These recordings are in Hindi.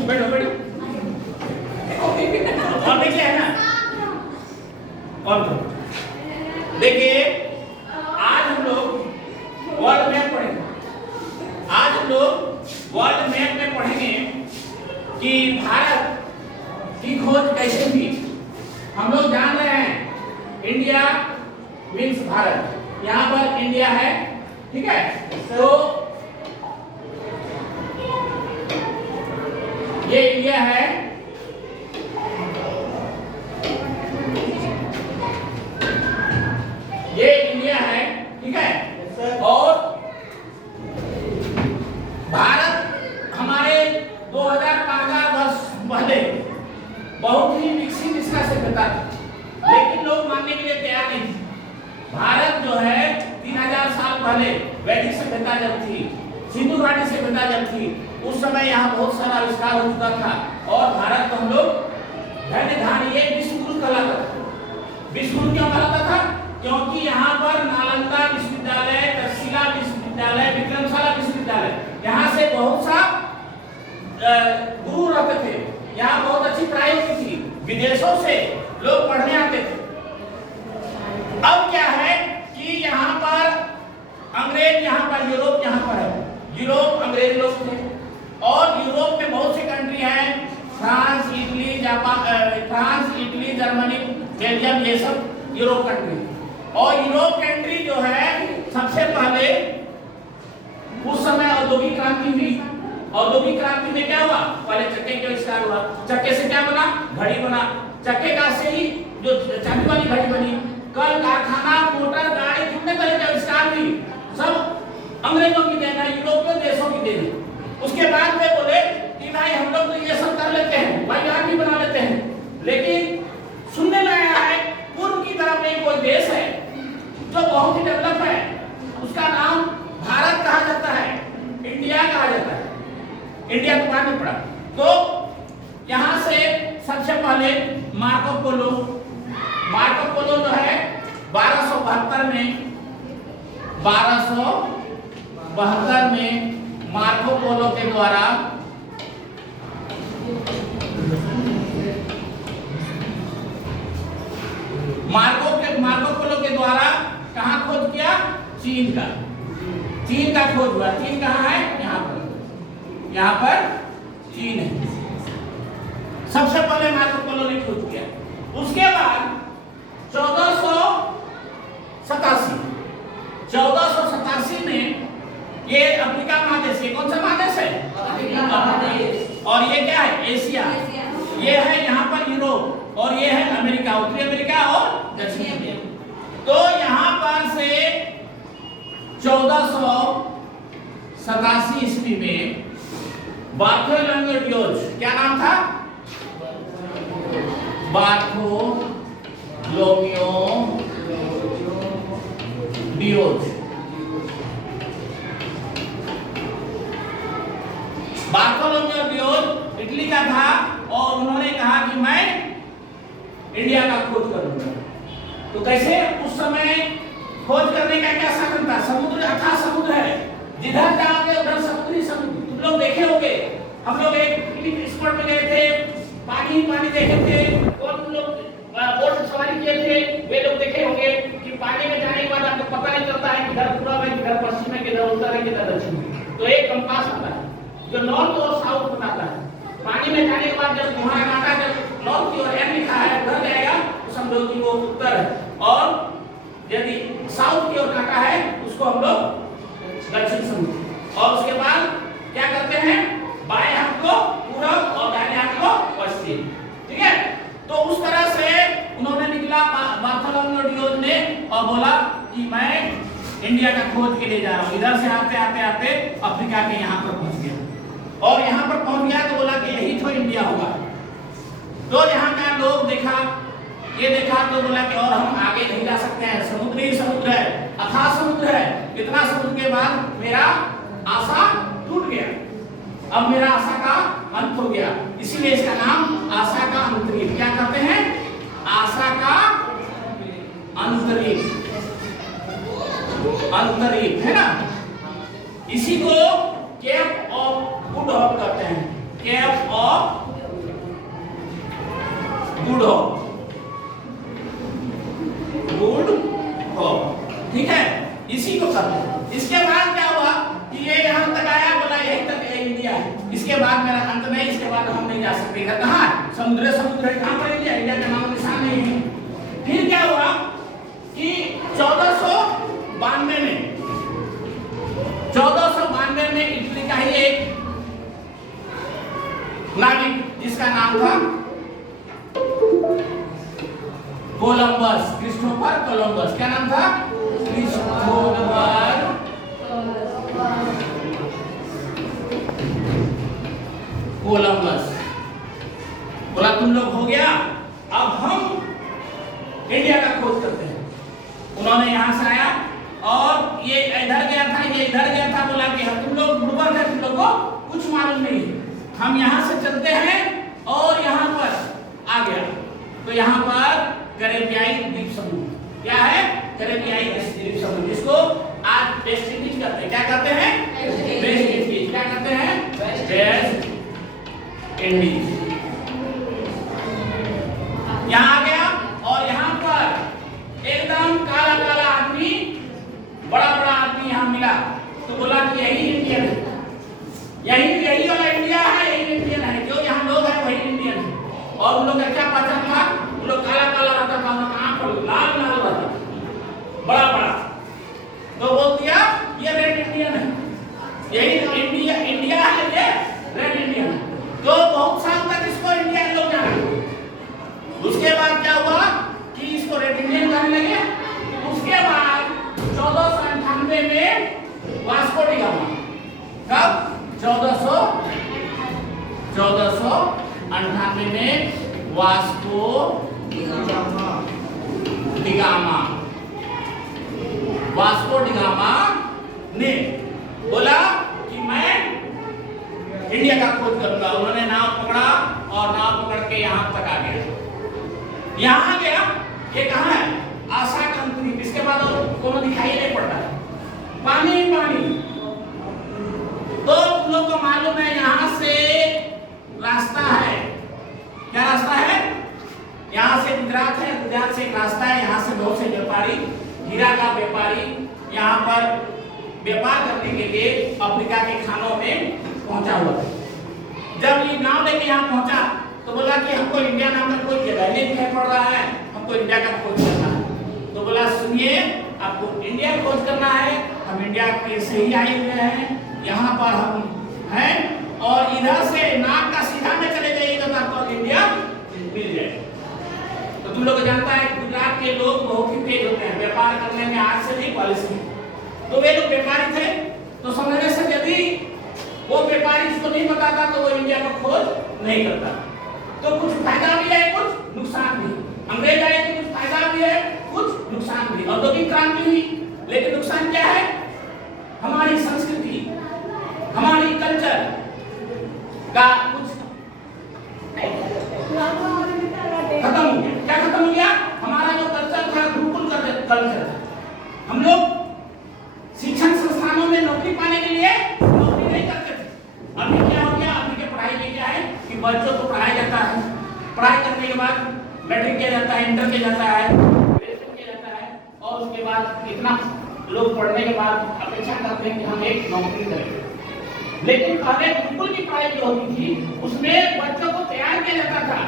बैठो बैठो। और देखिए है ना, और देखिए आज हम लोग वर्ल्ड मैप पढ़ेंगे। आज हम लोग वर्ल्ड मैप में पढ़ेंगे कि भारत की खोज कैसे हुई। हम लोग जान रहे हैं इंडिया मीन्स भारत, यहाँ पर इंडिया है, ठीक है। तो ये इंडिया है, ये इंडिया है, ठीक है। और भारत हमारे 2000-5000 वर्ष पहले बहुत ही विकसित इसका सभ्यता थी, लेकिन लोग मानने के लिए तैयार नहीं थे। भारत जो है 3000 साल पहले वैदिक सभ्यता जब थी, सिंधु घाटी सभ्यता जब थी, उस समय यहाँ बहुत सारा आविष्कार हो चुका था। और भारत को हम लोग धन्य धान्य ये विश्व गुरु कहलाता था। विश्व गुरु क्यों कहलाता था? क्योंकि यहाँ पर नालंदा विश्वविद्यालय, तक्षशिला विश्वविद्यालय, विक्रमशाला विश्वविद्यालय, यहाँ से बहुत सा गुरु रहते थे। यहाँ बहुत अच्छी पढ़ाई होती थी, विदेशों से लोग पढ़ने आते थे। अब क्या है कि यहाँ पर अंग्रेज, यहाँ पर यूरोप, यहाँ पर है यूरोप, अंग्रेज लोग थे। और यूरोप में बहुत सी कंट्री हैं, France, Italy, Japan, France, Italy, Germany, Belgium, ये सब यूरोप कंट्री। और यूरोप कंट्री जो है सबसे पहले उस समय औद्योगिक क्रांति हुई। औद्योगिक क्रांति में क्या हुआ? पहले चक्के का आविष्कार हुआ। चक्के से क्या बना? घड़ी बना। चक्के का से ही जो चांदी वाली घड़ी बनी। कल कारखाना, मोटर, गाड़ी, कितने तरह के आविष्कार हुई, सब अंग्रेजों की देन है, यूरोपीय देशों की देन है। उसके बाद वे बोले कि भाई हम लोग तो ये सब कर लेते हैं, वायुयान भी बना लेते हैं, लेकिन सुनने में आया है पूर्व की तरफ में कोई देश है जो बहुत ही डेवलप है, उसका नाम भारत कहा जाता है, इंडिया कहा जाता है। इंडिया तो बाद में पड़ा। तो यहाँ से सबसे पहले मार्को पोलो जो है 1272 में मार्को पोलो के द्वारा मार्को पोलो के द्वारा कहाँ खोज किया? चीन का खोज हुआ। चीन कहाँ है? यहाँ पर चीन है। सबसे पहले मार्को पोलो ने खोज किया। उसके बाद 1487 में ये अफ्रीका महादेश, ये कौन सा महादेश है? अफ्रीका महादेश। और ये क्या है? एशिया। ये है यहाँ पर यूरोप, और ये है अमेरिका, उत्तरी अमेरिका और दक्षिणी अमेरिका। तो यहाँ पर से 1487 ईस्वी में बार्थोलोमेव डियोज, क्या नाम था? बार्थोलोमेव डियोज। बार्थोलोमेव डियोज इटली का था, और उन्होंने कहा कि मैं इंडिया का खोज करूंगा। तो कैसे? उस समय खोज करने का क्या साधन था? समुद्र, अथाह समुद्र है, जिधर जाओगे उधर समुद्री समुद्र। तुम लोग देखे होंगे, हम लोग एक पिकनिक स्पॉट में गए थे, पानी देखे थे, और तुम लोग बोट सवारी किए थे, वे लोग देखे होंगे कि पानी में जाने के बाद आपको पता नहीं चलता है किधर पूर्व है, किधर पश्चिम है, किधर उत्तर है, किधर दक्षिण है। तो एक कंपास आता है जो नॉर्थ और साउथ बताता है। पानी में जाने के बाद जब तुम्हारा कांटा जब नॉर्थ की ओर एम लिखा है उधर जाएगा तो समझो कि वो उत्तर है, और यदि साउथ की ओर कांटा है उसको हम लोग दक्षिण समझो। और उसके बाद क्या करते हैं? बाएं हाथ को पूरब और दाहिने हाथ को पश्चिम, ठीक है। तो उस तरह से उन्होंने निकला बार्थोलोमेव डियोज ने, और बोला कि मैं इंडिया का खोज के लिए जा रहा हूँ। इधर से आते आते आते अफ्रीका के यहाँ पर पहुंच गया, और यहाँ पर पहुंच गया तो बोला कि यही तो इंडिया होगा। तो यहाँ का लोग देखा, ये देखा तो बोला कि और हम आगे नहीं जा सकते हैं, समुद्र ही समुद्र है, अथाह समुद्र है। इतना समुद्र के बाद मेरा आशा टूट गया, अब मेरा आशा का अंत हो गया, इसीलिए इसका नाम आशा का अंतरिक्ष। क्या कहते हैं? आशा का अंतरिक्ष। अंतरिक्ष, है ना। इसी को केप ऑफ गुड होप कहते हैं, cape of good hope, good hope, ठीक है, इसी को करते हैं। इसके बाद क्या हुआ कि ये यहां तक आया, बोला यहीं तक इंडिया है, इसके बाद मेरा अंत नहीं, इसके बाद हम नहीं जा सकते। कहां समुद्र, समुद्र कहां पर इंडिया, इंडिया का नाम निशान नहीं है। फिर क्या हुआ कि 1492 में इटली का ही एक नाविक जिसका नाम था कोलंबस, क्रिस्टोफर कोलंबस। क्या नाम था? Christopher Columbus. बोला तुम लोग हो गया, अब हम इंडिया का खोज करते हैं। उन्होंने यहां से आया और ये इधर गया था, ये इधर गया था। बोला कि तुम लोग बुड़बक है, तुम लोग को कुछ मालूम नहीं है, हम यहां से चलते हैं और यहां पर आ गया। तो यहां पर कैरेबियाई द्वीप समूह, क्या है? कैरेबियाई द्वीप समूह, जिसको आज वेस्ट इंडीज कहते हैं। क्या कहते हैं? West Indies. क्या कहते हैं? West Indies. यहां आ गया और यहां पर एकदम काला काला आदमी, बड़ा बड़ा आदमी यहां मिला। तो बोला कि यही इंडियन है, यही वाला इंडिया है, यही इंडियन है, जो यहाँ लोग हैं वही इंडियन है। और उन लोग का क्या पहचान था? उन लोग काला काला रहता था, उनका आंख पर लाल लाल रहता, बड़ा बड़ा। तो बोल दिया ये रेड इंडियन है, यही इंडिया है, ये रेड इंडियन। तो बहुत साल तक इसको इंडियन लोग जाना। उसके बाद क्या हुआ कि इसको रेड इंडियन कहने लगे। उसके बाद 1498 में वास्को डी गामा, कब? 1498 में Vasco D gamma, Vasco D gamma ने बोला कि मैं इंडिया का खोज करूंगा। उन्होंने नाव पकड़ा और नाव पकड़ के यहां तक आ गया। यहां गया, ये कहां है? आशा कंट्री। इसके बाद कोनो दिखाई नहीं पड़ता, पानी पानी। तो तुम लोग को मालूम है यहां से रास्ता है, क्या रास्ता है? यहां से गुजरात है, गुजरात से एक रास्ता है। यहां से बहुत से व्यापारी, हीरा का व्यापारी यहां पर व्यापार करने के लिए अफ्रीका के खानों में पहुंचा हुआ था। जब ये नाव लेके यहां पहुंचा तो बोला कि हमको इंडिया नाम का कोई जगह नहीं दिखाई पड़ रहा है, हमको इंडिया का खोज करना है। तो बोला सुनिए, आपको इंडिया खोज करना है, हम इंडिया के से ही आए हुए हैं, यहाँ पर हम हैं और इधर से नाक का सीधा में चले जाइएगा तो आपको इंडिया मिल जाएगा। तो तुम लोग जानता है गुजरात के लोग बहुत ही तेज होते हैं व्यापार करने में, आज से नहीं पहले से। तो वे लोग व्यापारी थे, तो समझने से यदि वो व्यापारी इसको नहीं बताता तो वो इंडिया को खोज नहीं करता। तो कुछ फायदा भी है, कुछ नुकसान भी। अंग्रेज आए तो कुछ फायदा भी है, कुछ नुकसान भी। औद्योगिक क्रांति हुई, लेकिन नुकसान क्या है? हमारी संस्कृति, हमारी कल्चर का कुछ खत्म हो गया। क्या खत्म हो गया? हमारा जो कल्चर था, गुरुकुल कल्चर था। हम लोग शिक्षण संस्थानों में नौकरी पाने के लिए नौकरी नहीं करते थे। अभी क्या हो गया? अभी के पढ़ाई में क्या है कि बच्चों को पढ़ाया जाता है, पढ़ाई करने के बाद मैट्रिक किया जाता है, इंटर किया जाता है, ग्रेजुएशन किया जाता है, और उसके बाद इतना लोग पढ़ने के बाद अपेक्षा करते हैं कि हम एक नौकरी करें। लेकिन पहले गुरुकुल की पढ़ाई जो होती थी उसमें बच्चों को तैयार किया जाता था।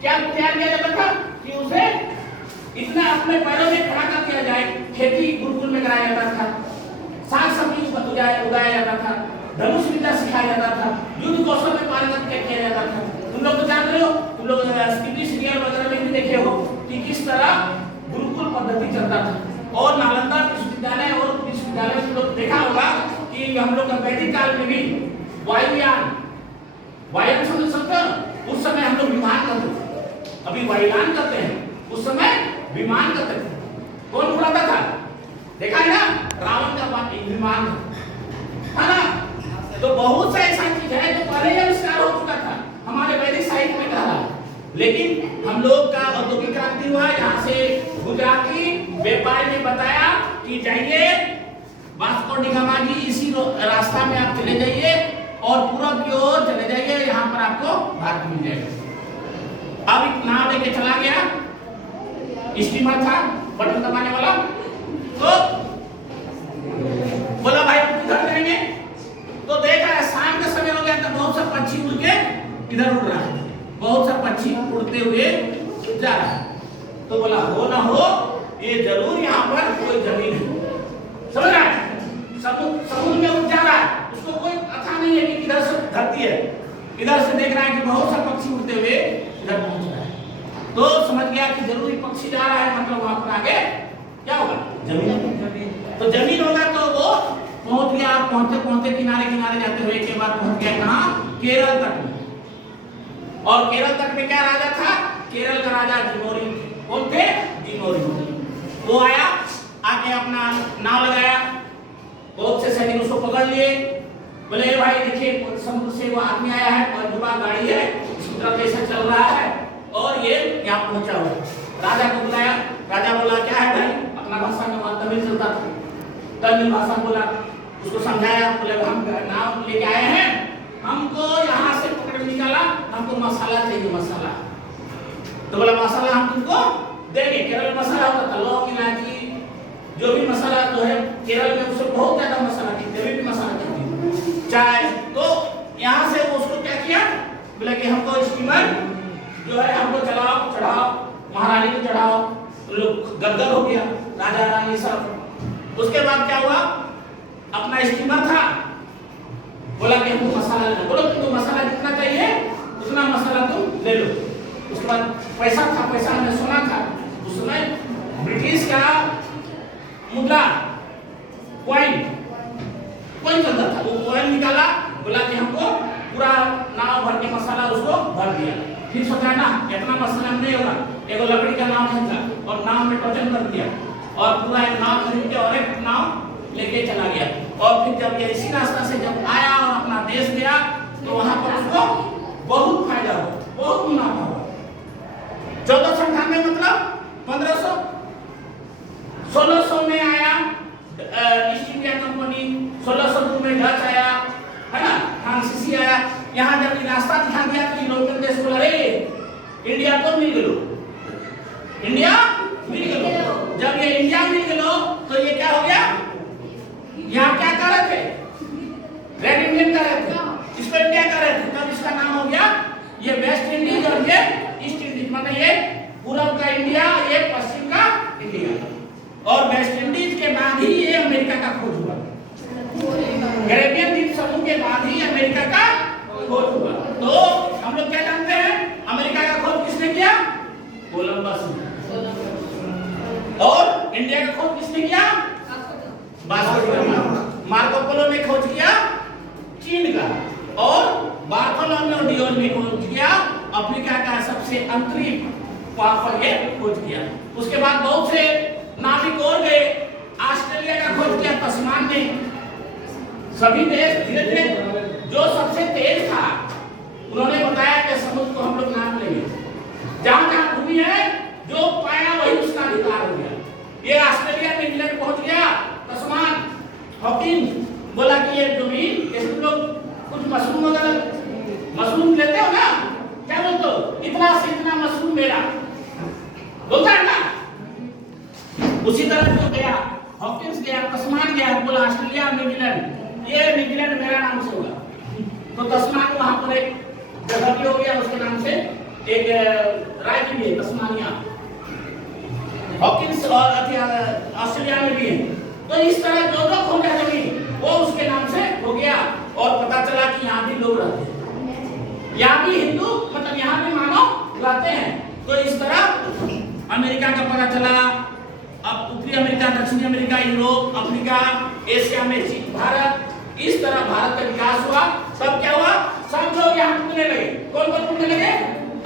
क्या तैयार किया जाता था? कि उसे इतना अपने पैरों में खड़ा कर दिया जाए। खेती गुरुकुल में कराया जाता था, साग सब्जी उगाया जाता था, धनुष विद्या सिखाया जाता था, युद्ध कौशल में पारंगत किया जाता था। तुम लोग तो जान रहे हो, तुम लोग स्पीडी सीरियल वगैरह में भी देखे हो कि किस तरह गुरुकुल पद्धति चलता था। और नालंदा विश्वविद्यालय और विश्वविद्यालय में लोग देखा होगा कि हम लोग का वैदिक काल में भी वायुयान समझ सकते हो? उस समय हम लोग विमान करते थे, अभी वायुयान करते हैं, उस समय विमान करते थे। कौन उड़ाता था? देखा है ना, रावण का विमान था ना। तो बहुत सा ऐसा चीज है जो पहले ही आविष्कार हो चुका था, हमारे वैदिक साहित्य में कहा। लेकिन हम लोग का औद्योगिक क्रांति हुआ, यहाँ से गुजराती व्यापारी ने बताया कि जाइए वास्को डी गामा जी इसी रास्ता में आप चले जाइए और पूरब की ओर चले जाइए, यहाँ पर आपको भारत मिल जाएगा। अब एक नाव लेके चला गया, स्टीमर था बटन दबाने वाला, तो बोला भाई किधर जाएंगे, तो देखा है शाम का समय हो गया था, बहुत सा पक्षी उड़ के इधर उड़ रहा है, बहुत सा पक्षी उड़ते हुए जा रहा है। तो बोला हो ना हो ये जरूर यहाँ पर कोई जमीन है, समझ रहा है, समुद्र में उड़ जा रहा है, उसको कोई पता नहीं है कि किधर से धरती है, इधर से देख रहा है कि बहुत सा पक्षी उड़ते हुए इधर पहुंच रहा है, तो समझ गया कि जरूरी पक्षी जा रहा है, मतलब वहां पर आगे क्या होगा, जमीन। तो जमीन होगा तो वो पहुंच गया, पहुंचते पहुंचते किनारे किनारे जाते हुए के बाद पहुंच गया कहाँ, केरल तट में। और केरल तट में क्या राजा था, केरल का राजा जिमोरी, कौन थे, जिमोरी। वो आया, आके अपना नाव लगाया, बहुत से सैनिक उसको पकड़ लिए, बोले भाई देखिए समुद्र से वो आदमी आया है और जुबा गाड़ी है, इसी तरह कैसे चल रहा है और ये यहाँ पहुंचा हुआ। राजा को बुलाया, राजा बोला क्या है भाई, अपना भाषा में वहां तमिल चलता था, तमिल भाषा बोला, उसको समझाया, बोले हम नाव लेके आए हैं, हमको यहाँ से पकड़ निकाला, हमको मसाला चाहिए, मसाला। तो बोला मसाला हम तुमको देंगे, केरल मसाला होता था, लौंग इलायची जो भी मसाला जो है केरल में उससे बहुत ज्यादा मसाला की भी मसाला चाहिए, चाय। तो यहाँ से वो उसको क्या किया, बोला कि हमको स्टीमर जो है हमको चलाओ, चढ़ाओ, महारानी को चढ़ाओ, लोग गदगद हो गया, राजा रानी सब। उसके बाद क्या हुआ, अपना स्टीमर था, बोला कि हमको मसाला लेना, बोलो तुमको मसाला जितना चाहिए उतना मसाला तुम ले लो। उसके बाद पैसा था, पैसा हमने सुना था उस समय ब्रिटिश का मुद्रा कॉइन चलता था, वो कॉइन निकाला, बोला कि हमको पूरा नाव भर के मसाला उसको भर दिया। फिर सोचा ना इतना मसाला नहीं होगा, एगो लकड़ी का नाव था और नाव में टोचन कर दिया और पूरा एक नाव खरीद के और एक नाव लेके चला गया। और फिर जब ये इसी रास्ता से जब आया और अपना देश गया तो वहां पर उसको बहुत फायदा हुआ, बहुत मुनाफा हुआ। 1498 मतलब 1500, 1600 में आया ईस्ट इंडिया कंपनी, 1602 में डच आया, है ना, फ्रांसीसी आया। यहाँ जब रास्ता दिखा दिया तो यूरोपियन देश बोला अरे इंडिया तो मिल गलो, इंडिया मिल गलो। जब ये इंडिया मिल गलो तो ये क्या हो गया, यहाँ क्या कर रहे थे, रेड इंडियन कर रहे थे, इसको इंडिया कर रहे थे, तब इसका नाम हो गया ये वेस्ट इंडीज और ये ईस्ट इंडीज, मतलब ये पूरब का इंडिया, ये पश्चिम का इंडिया। और वेस्ट इंडीज के बाद ही ये अमेरिका का खोज हुआ, कैरेबियन द्वीप समूह के बाद ही अमेरिका का खोज हुआ। तो हम लोग क्या जानते हैं, अमेरिका का खोज किसने किया, कोलंबस ने। और इंडिया का खोज किसने किया, Vasco D gamma. Marco Polo ने खोज किया चीन का, और बार्थोलोमेव डियोज ने खोज किया अफ्रीका का सबसे अंतरिम, वहां पर ये खोज किया। उसके बाद बहुत से नाविक और गए, ऑस्ट्रेलिया का खोज किया तस्मान ने। सभी देश धीरे धीरे, जो सबसे तेज था उन्होंने बताया कि समुद्र को हम लोग नाप लेंगे, जहां जहां भूमि है जो पाया वही उसका अधिकार हो गया। ये ऑस्ट्रेलिया में इंग्लैंड पहुंच गया, तस्मान हॉकिंस बोला कि ये जमीन, इसमें लोग कुछ मशरूम वगैरह, मशरूम लेते हो ना, क्या बोलते हो, इतना से इतना मशरूम मेरा बोलता है ना, उसी तरह जो गया हॉकिंस गया, तस्मान गया, बोला ऑस्ट्रेलिया न्यूजीलैंड, ये न्यूजीलैंड मेरा नाम से होगा। तो तस्मान वहां पर एक जगह भी हो गया, उसके नाम से एक राज्य भी है तस्मानिया, हॉकिंस और ऑस्ट्रेलिया में भी है। तो इस तरह जो जो खोजा जमीन वो उसके नाम से हो गया, और पता चला कि यहाँ भी लोग रहते हैं, यहाँ भी हिंदू, मतलब यहाँ भी मानव रहते हैं। तो इस तरह अमेरिका का पता चला, अब उत्तरी अमेरिका, दक्षिणी अमेरिका, यूरोप, अफ्रीका, एशिया में चीन, भारत, इस तरह भारत का विकास हुआ। तब क्या हुआ, सब लोग यहाँ घूमने लगे। कौन कौन घूमने लगे,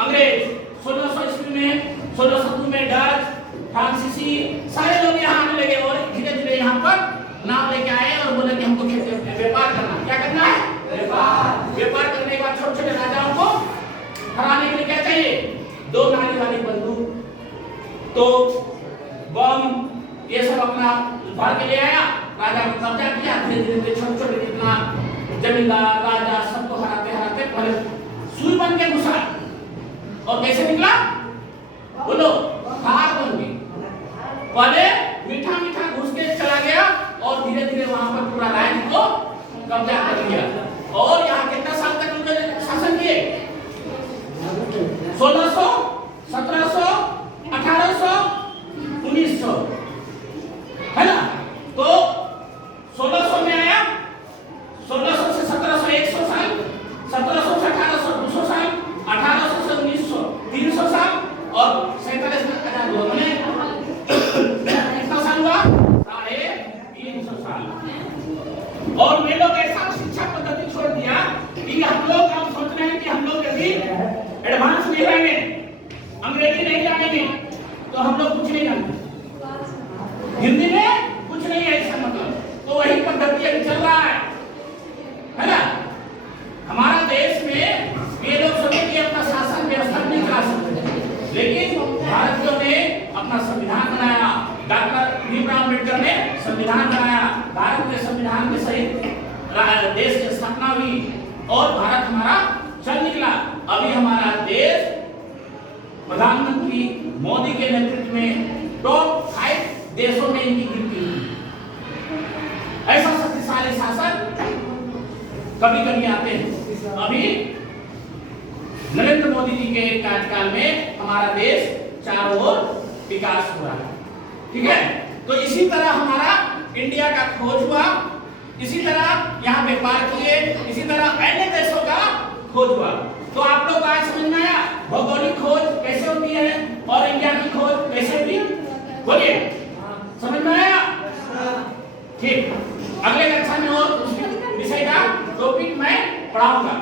अंग्रेज 1600 ईस्वी में, 1602 में डच, फ्रांसीसी, सारे लोग यहाँ आने लगे और धीरे धीरे यहाँ पर नाम लेके आए और बोले कि हमको व्यापार करना। क्या करना है, व्यापार। व्यापार करने के बाद छोटे छोटे राजाओं को हराने के लिए क्या चाहिए, 2 नाली वाली बंदूक, तो बम, ये सब अपना भर के ले आया, राजा को कब्जा किया, धीरे धीरे छोटे छोटे जितना जमींदार राजा सबको हराते हराते पहले सुई बन के घुसा और कैसे निकला बोलो हार बन गई। पहले मीठा मीठा घुस के चला गया और धीरे धीरे वहां पर पूरा राज्य को कब्जा कर लिया। और यहाँ कितना साल तक उन्होंने शासन किए 1600 1700 1800 1900 है ना। तो 1600 में आया, 1600 से 1700 100 साल, 1700 से 1800 200 साल, 1800 से 1900 300 साल और 47 में आजाद हुआ। मैंने कितना साल हुआ 350 साल। और वे लोग ऐसा शिक्षा पद्धति छोड़ दिया कि हम सोच रहे हैं कि हम लोग यदि एडवांस नहीं रहेंगे, अंग्रेजी नहीं जानेंगे तो हम लोग कुछ नहीं जानते, हिंदी में कुछ नहीं है इसका मतलब। तो वही पद्धति अभी चल रहा है ना। हमारा देश में ये लोग सोचे कि अपना शासन व्यवस्था नहीं चला सकते, लेकिन भारतीयों ने अपना संविधान बनाया, डॉक्टर भीमराव अम्बेडकर ने संविधान बनाया, भारत के संविधान के सहित देश की स्थापना हुई और भारत हमारा चल निकला। अभी हमारा देश प्रधानमंत्री मोदी के नेतृत्व में टॉप 5 देशों में इनकी गिनती हुई। ऐसा शक्तिशाली शासन कभी कभी आते हैं। अभी नरेंद्र मोदी जी के कार्यकाल में हमारा देश चारों ओर विकास हो रहा है, ठीक है। तो इसी तरह हमारा इंडिया का खोज हुआ, इसी तरह यहाँ व्यापार किए, इसी तरह अन्य देशों का खोज हुआ। तो आप लोग आज समझ में आया भौगोलिक खोज कैसे होती है और इंडिया की खोज कैसे हुई, बोलिए समझ में आया। ठीक, अगले कक्षा में और विषय का टॉपिक मैं पढ़ाऊंगा।